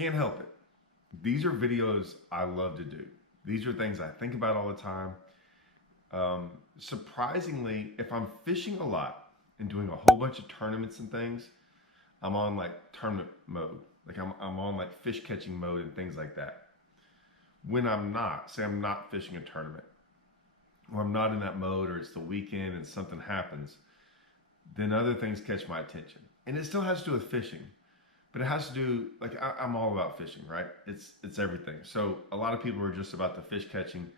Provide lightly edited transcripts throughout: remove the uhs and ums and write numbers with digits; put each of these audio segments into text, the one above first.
can't help it. These are videos I love to do. These are things I think about all the time. Surprisingly, if I'm fishing a lot and doing a whole bunch of tournaments and things, I'm on like tournament mode. Like I'm on like fish catching mode and things like that. When I'm not, say I'm not fishing a tournament, or I'm not in that mode, or it's the weekend and something happens, then other things catch my attention. And it still has to do with fishing, but it has to do, like I'm all about fishing, right? It's everything. So a lot of people are just about the fish catching.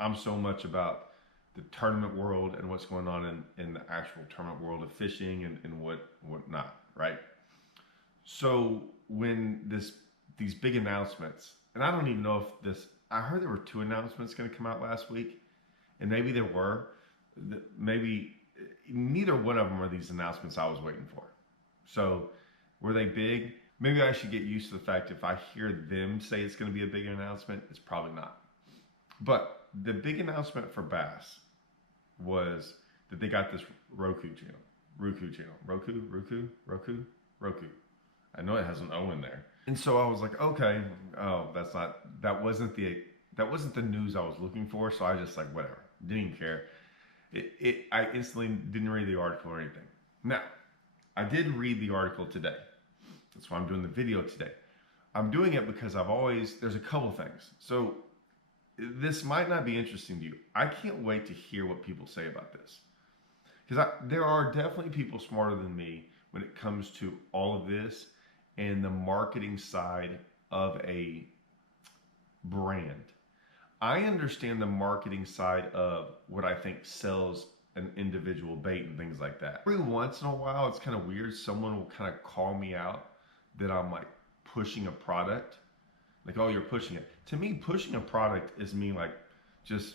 I'm so much about the tournament world and what's going on in the actual tournament world of fishing and whatnot, right? So when these big announcements, and I don't even know if I heard there were 2 announcements going to come out last week, and maybe there were, maybe neither one of them are these announcements I was waiting for. So were they big? Maybe I should get used to the fact if I hear them say it's going to be a big announcement, it's probably not. But the big announcement for Bass was that they got this Roku channel. Roku. I know it has an O in there. And so I was like, okay, that wasn't the news I was looking for. So I just like, whatever, didn't even care. I instantly didn't read the article or anything. Now, I did read the article today. That's why I'm doing the video today. I'm doing it because there's a couple things. So this might not be interesting to you. I can't wait to hear what people say about this. Because there are definitely people smarter than me when it comes to all of this and the marketing side of a brand. I understand the marketing side of what I think sells an individual bait and things like that. Every once in a while, it's kind of weird. Someone will kind of call me out that I'm like pushing a product. Like, oh, you're pushing it. To me, pushing a product is me like just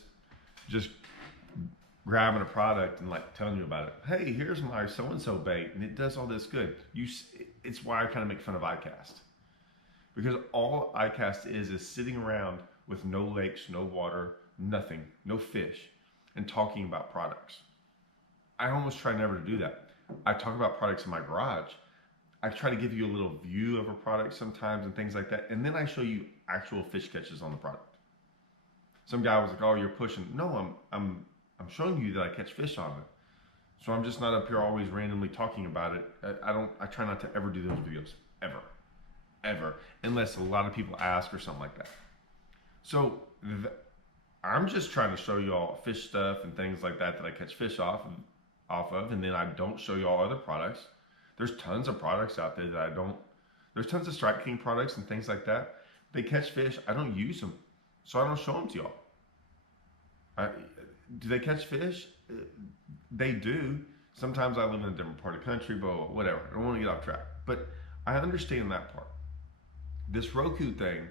grabbing a product and like telling you about it. Hey, here's my so-and-so bait and it does all this good. It's why I kind of make fun of iCast. Because all iCast is sitting around with no lakes, no water, nothing, no fish, and talking about products. I almost try never to do that. I talk about products in my garage. I try to give you a little view of a product sometimes and things like that. And then I show you actual fish catches on the product. Some guy was like, oh, you're pushing. No, I'm showing you that I catch fish on it. So I'm just not up here always randomly talking about it. I try not to ever do those videos, ever, unless a lot of people ask or something like that. So I'm just trying to show you all fish stuff and things like that I catch fish off of, and then I don't show you all other products. There's tons of products out there that I don't. There's tons of Strike King products and things like that. They catch fish. I don't use them, so I don't show them to y'all. Do they catch fish? They do. Sometimes I live in a different part of the country, but whatever. I don't want to get off track. But I understand that part. This Roku thing,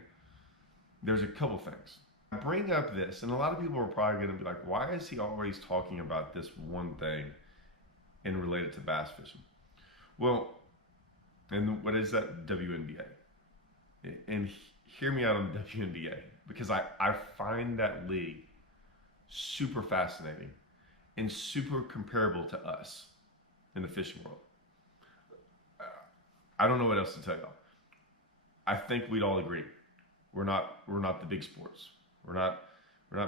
there's a couple things. I bring up this, and a lot of people are probably going to be like, why is he always talking about this one thing and related to bass fishing? Well, and what is that? WNBA. And hear me out on WNBA, because I find that league super fascinating and super comparable to us in the fishing world. I don't know what else to tell y'all. I think we'd all agree we're not the big sports. We're not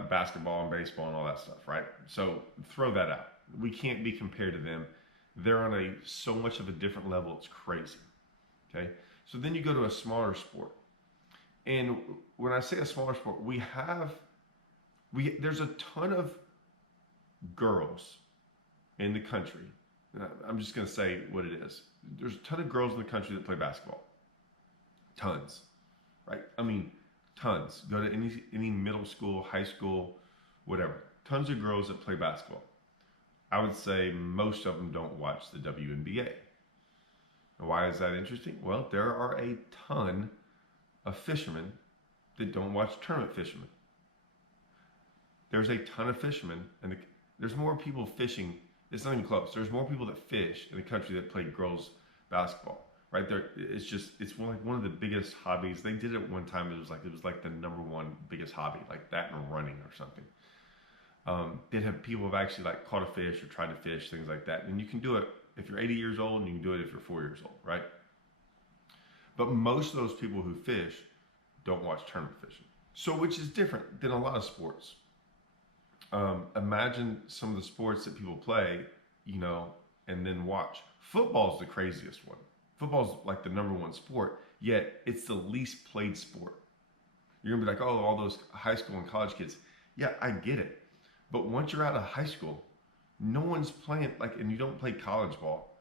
basketball and baseball and all that stuff, right? So throw that out. We can't be compared to them. They're on so much of a different level. It's crazy. Okay. So then you go to a smaller sport, and when I say a smaller sport, there's a ton of girls in the country. I'm just going to say what it is. There's a ton of girls in the country that play basketball. Tons, right? I mean, tons. Go to any middle school, high school, whatever. Tons of girls that play basketball. I would say most of them don't watch the WNBA. And why is that interesting? Well, there are a ton of fishermen that don't watch tournament fishermen. There's a ton of fishermen, and there's more people fishing. It's not even close. There's more people that fish in the country that play girls basketball, right? It's one of the biggest hobbies. They did it one time. It was like the #1 biggest hobby, like that and running or something. People have actually like caught a fish or tried to fish, things like that. And you can do it if you're 80 years old, and you can do it if you're 4 years old, right? But most of those people who fish don't watch tournament fishing. So, which is different than a lot of sports. Imagine some of the sports that people play, you know, and then watch. Football's the craziest one. Football's like the number one sport, yet it's the least played sport. You're gonna be like, oh, all those high school and college kids. Yeah, I get it. But once you're out of high school, no one's playing, like, and you don't play college ball.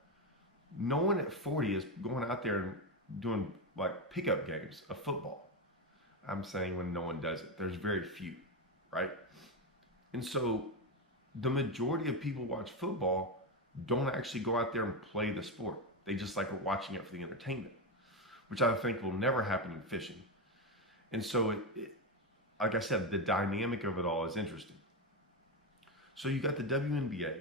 No one at 40 is going out there and doing like pickup games of football. I'm saying when no one does it. There's very few, right? And so the majority of people watch football don't actually go out there and play the sport. They just like watching it for the entertainment, which I think will never happen in fishing. And so, like I said, the dynamic of it all is interesting. So you got the WNBA,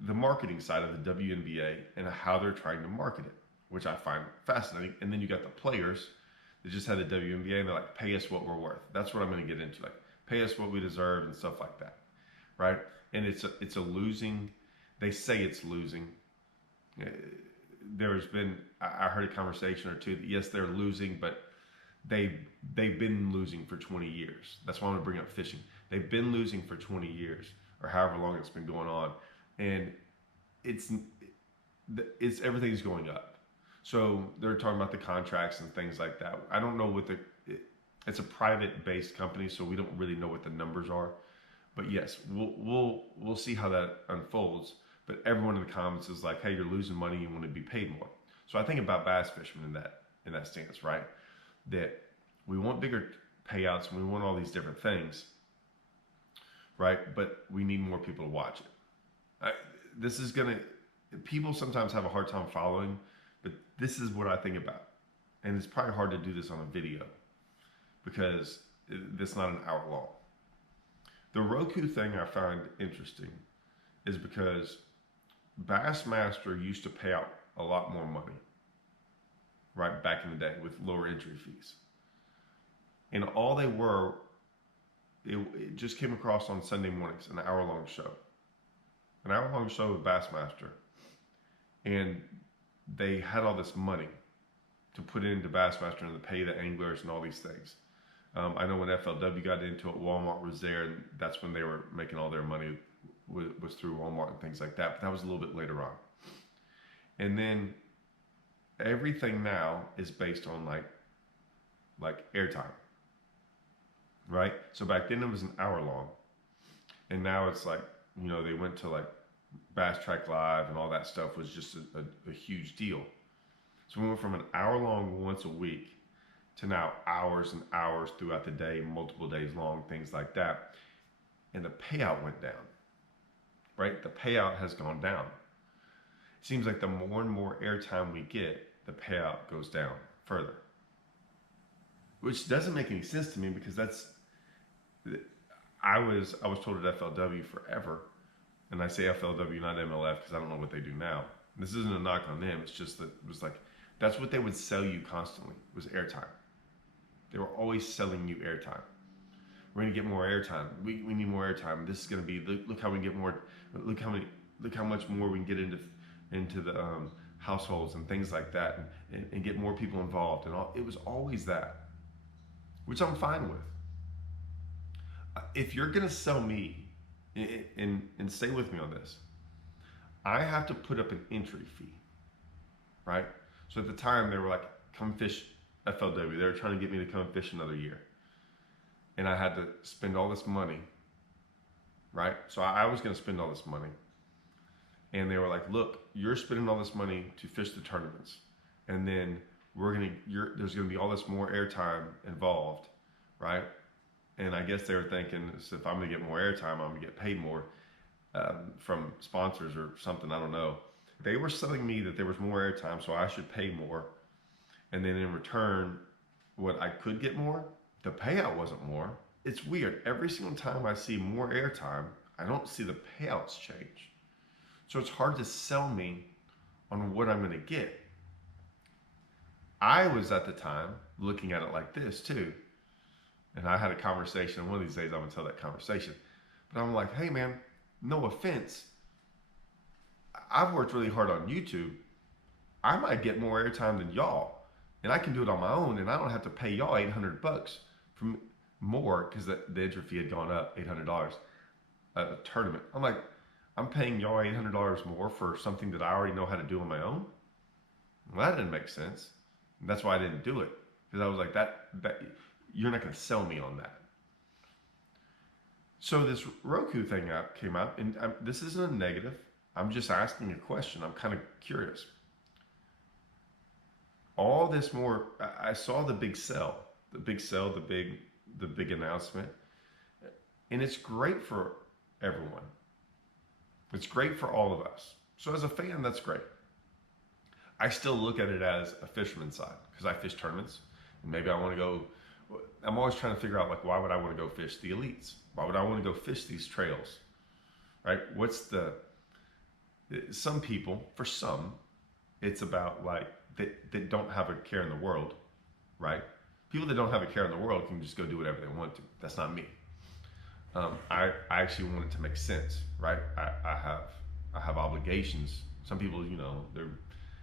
the marketing side of the WNBA, and how they're trying to market it, which I find fascinating. And then you got the players that just had the WNBA, and they're like, pay us what we're worth. That's what I'm going to get into, like pay us what we deserve and stuff like that, right? And it's a losing. They say it's losing. There's been, I heard a conversation or two that yes, they're losing, but they've been losing for 20 years. That's why I'm going to bring up fishing. They've been losing for 20 years or however long it's been going on, and it's everything's going up. So they're talking about the contracts and things like that. I don't know what it's a private-based company, so we don't really know what the numbers are. But yes, we'll see how that unfolds. But everyone in the comments is like, hey, you're losing money, you want to be paid more. So I think about bass fishermen in that stance, right? That we want bigger payouts and we want all these different things, right? But we need more people to watch it. People sometimes have a hard time following, but this is what I think about. And it's probably hard to do this on a video because it's not an hour long. The Roku thing I find interesting is because Bassmaster used to pay out a lot more money, right, back in the day with lower entry fees. And all they were, it just came across on Sunday mornings, an hour-long show. An hour-long show with Bassmaster. And they had all this money to put into Bassmaster and to pay the anglers and all these things. I know when FLW got into it, Walmart was there, and that's when they were making all their money was through Walmart and things like that. But that was a little bit later on. And then everything now is based on like Airtime, right? So back then it was an hour long, and now it's like, you know, they went to like Bass Track Live and all that stuff was just a huge deal. So we went from an hour long once a week to now hours and hours throughout the day, multiple days long, things like that. And the payout went down, right? The payout has gone down. It seems like the more and more airtime we get, the payout goes down further. Which doesn't make any sense to me because I was told at FLW forever, and I say FLW, not MLF, because I don't know what they do now. This isn't a knock on them, it's just that it was like, that's what they would sell you constantly, was airtime. They were always selling you airtime. We're gonna get more airtime. We need more airtime. This is gonna be, look how we get more, look how much more we can get into the households and things like that, and get more people involved. And all, it was always that, which I'm fine with. If you're gonna sell me, and stay with me on this, I have to put up an entry fee, right? So at the time they were like, come fish FLW. They were trying to get me to come fish another year. And I had to spend all this money, right? So I was gonna spend all this money. And they were like, look, you're spending all this money to fish the tournaments. And then there's gonna be all this more airtime involved, right? And I guess they were thinking, so if I'm gonna get more airtime, I'm gonna get paid more from sponsors or something, I don't know. They were selling me that there was more airtime, so I should pay more. And then in return, what I could get more, the payout wasn't more. It's weird. Every single time I see more airtime, I don't see the payouts change. So it's hard to sell me on what I'm gonna get. I was at the time looking at it like this too. And I had a conversation, one of these days I'm gonna tell that conversation. But I'm like, hey man, no offense. I've worked really hard on YouTube. I might get more airtime than y'all. And I can do it on my own, and I don't have to pay y'all $800 from more because the entry fee had gone up $800 at a tournament. I'm like, I'm paying y'all $800 more for something that I already know how to do on my own. Well, that didn't make sense. And that's why I didn't do it, because I was like, that you're not going to sell me on that. So this Roku thing came out, and this isn't a negative. I'm just asking a question. I'm kind of curious. All this more, I saw the big sell, the big announcement, and it's great for everyone. It's great for all of us. So as a fan, that's great. I still look at it as a fisherman's side, because I fish tournaments, and maybe I want to go. I'm always trying to figure out, like, why would I want to go fish the elites? Why would I want to go fish these trails? Right? Some people, for some, it's about like that don't have a care in the world, right? People that don't have a care in the world can just go do whatever they want to. That's not me. I actually want it to make sense, right? I have obligations. Some people, they're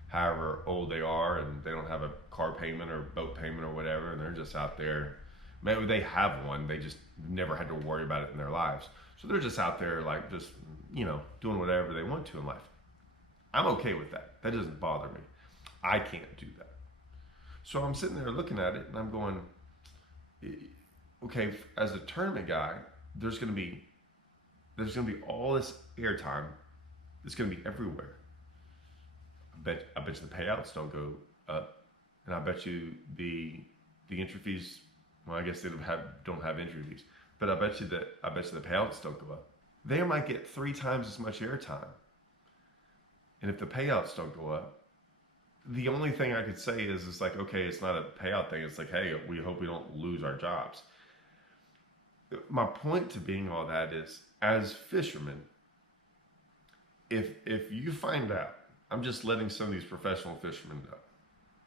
however old they are and they don't have a car payment or boat payment or whatever, and they're just out there. Maybe they have one, they just never had to worry about it in their lives. So they're just out there like just, doing whatever they want to in life. I'm okay with that. That doesn't bother me. I can't do that. So I'm sitting there looking at it and I'm going, okay, as a tournament guy, there's gonna be all this airtime that's gonna be everywhere. I bet you the payouts don't go up, and I bet you the entry fees. Well, I guess they don't have entry fees, but I bet you the payouts don't go up. They might get 3 times as much airtime, and if the payouts don't go up, the only thing I could say is like, okay, it's not a payout thing. It's like, hey, we hope we don't lose our jobs. My point to being all that is, as fishermen, if you find out, I'm just letting some of these professional fishermen know,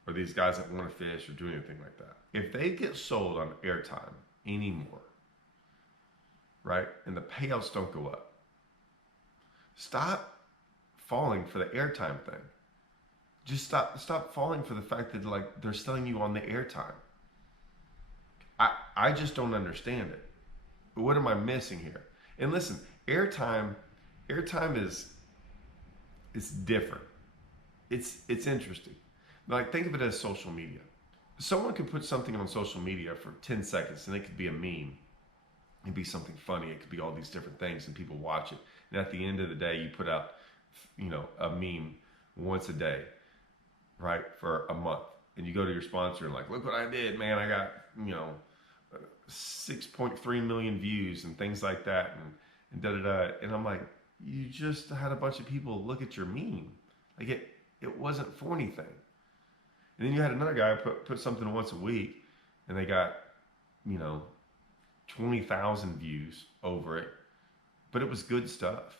or these guys that want to fish or do anything like that. If they get sold on airtime anymore, right, and the payouts don't go up, stop falling for the airtime thing. Just stop falling for the fact that, like, they're selling you on the airtime. I just don't understand it. What am I missing here? And listen, airtime is different. It's interesting. Like, think of it as social media. Someone could put something on social media for 10 seconds and it could be a meme. It could be something funny. It could be all these different things and people watch it. And at the end of the day, you put out, a meme once a day, right, for a month. And you go to your sponsor and like, look what I did, man. I got, 6.3 million views and things like that. And da-da-da. And I'm like, you just had a bunch of people look at your meme. Like, it wasn't for anything. And then you had another guy put something once a week and they got, 20,000 views over it. But it was good stuff.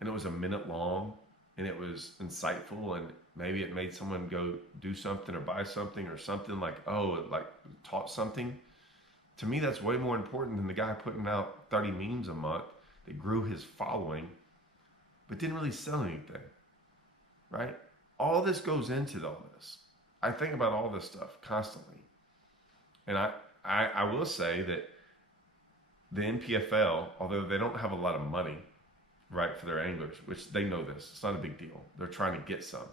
And it was a minute long and it was insightful, and maybe it made someone go do something or buy something or something, like, oh, it like taught something. To me, that's way more important than the guy putting out 30 memes a month that grew his following but didn't really sell anything, right? All this goes into all this. I think about all this stuff constantly. And I will say that the NPFL, although they don't have a lot of money, right, for their anglers, which they know this, it's not a big deal. They're trying to get some.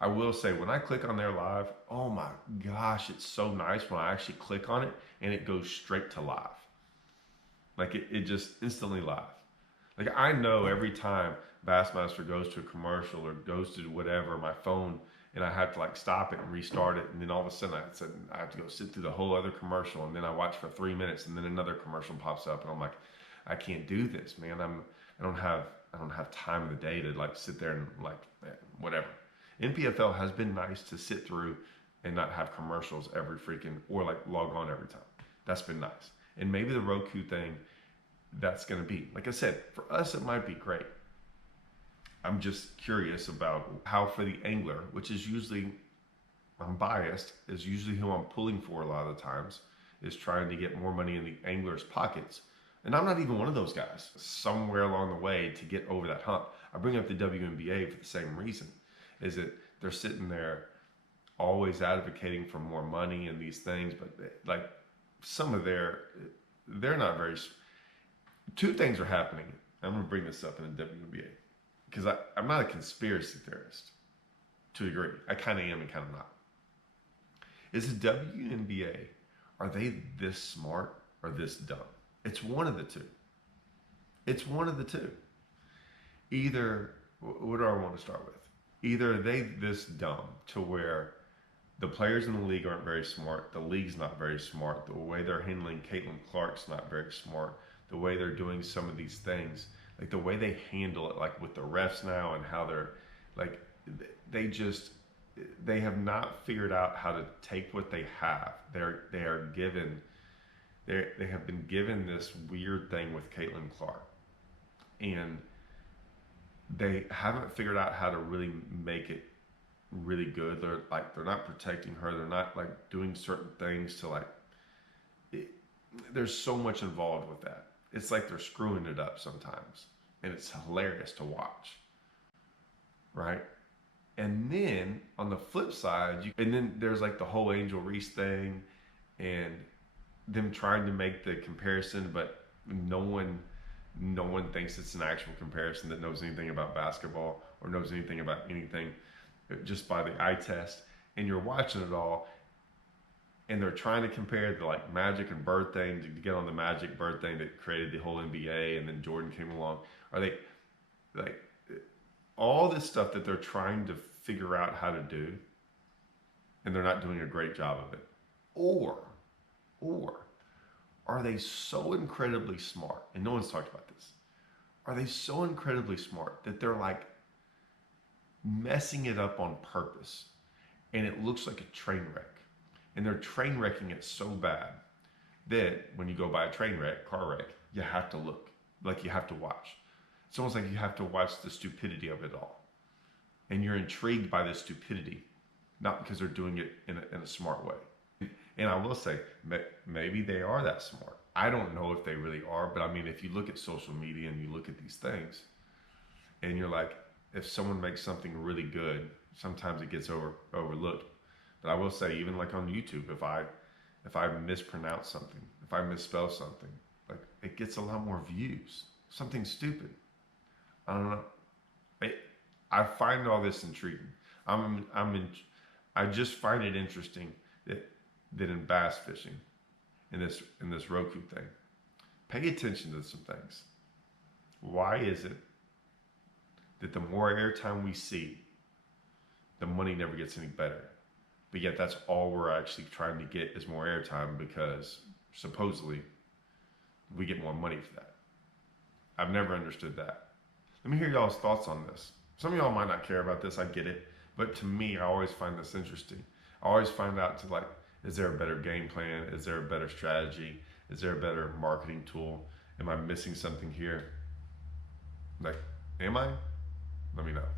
I will say, when I click on their live, oh my gosh, it's so nice when I actually click on it and it goes straight to live. Like, it just instantly live. Like, I know every time Bassmaster goes to a commercial or goes to whatever, my phone, and I have to like stop it and restart it, and then all of a sudden I have to go sit through the whole other commercial, and then I watch for 3 minutes, and then another commercial pops up, and I'm like, I can't do this, man. I don't have time of the day to like sit there and like whatever. NPFL has been nice to sit through and not have commercials every freaking, or like log on every time. That's been nice. And maybe the Roku thing, that's going to be, like I said, for us it might be great. I'm just curious about how for the angler, which is usually, I'm biased, is usually who I'm pulling for a lot of the times, is trying to get more money in the angler's pockets. And I'm not even one of those guys. Somewhere along the way to get over that hump. I bring up the WNBA for the same reason, is that they're sitting there always advocating for more money and these things, but like some of they're not very. Two things are happening. I'm going to bring this up in the WNBA because I'm not a conspiracy theorist to a degree. I kind of am and kind of not. Is the WNBA, are they this smart or this dumb? It's one of the two. It's one of the two. Either, what do I want to start with? Either are they this dumb to where the players in the league aren't very smart, the league's not very smart, the way they're handling Caitlin Clark's not very smart, the way they're doing some of these things, like the way they handle it, like with the refs now and how they're, like, they have not figured out how to take what they have. They have been given this weird thing with Caitlin Clark, and they haven't figured out how to really make it really good. They're not protecting her. They're not like doing certain things to like. There's so much involved with that. It's like they're screwing it up sometimes, and it's hilarious to watch. Right? And then on the flip side, and then there's like the whole Angel Reese thing, and them trying to make the comparison, but no one thinks it's an actual comparison that knows anything about basketball or knows anything about anything just by the eye test. And you're watching it all, and they're trying to compare the like Magic and Bird thing to get on the Magic Bird thing that created the whole NBA, and then Jordan came along. Are they like all this stuff that they're trying to figure out how to do, and they're not doing a great job of it? Or are they so incredibly smart, and no one's talked about this, are they so incredibly smart that they're like messing it up on purpose, and it looks like a train wreck, and they're train wrecking it so bad that when you go by a car wreck, you have to look, like you have to watch. It's almost like you have to watch the stupidity of it all, and you're intrigued by the stupidity, not because they're doing it in a smart way. And I will say, maybe they are that smart. I don't know if they really are, but I mean, if you look at social media and you look at these things, and you're like, if someone makes something really good, sometimes it gets overlooked. But I will say, even like on YouTube, if I mispronounce something, if I misspell something, like it gets a lot more views. Something stupid. I don't know. I find all this intriguing. I just find it interesting that in bass fishing, in this Roku thing, pay attention to some things. Why is it that the more airtime we see, the money never gets any better? But yet that's all we're actually trying to get is more airtime, because supposedly we get more money for that. I've never understood that. Let me hear y'all's thoughts on this. Some of y'all might not care about this, I get it. But to me, I always find this interesting. I always find out to like, is there a better game plan? Is there a better strategy? Is there a better marketing tool? Am I missing something here? Like, am I? Let me know.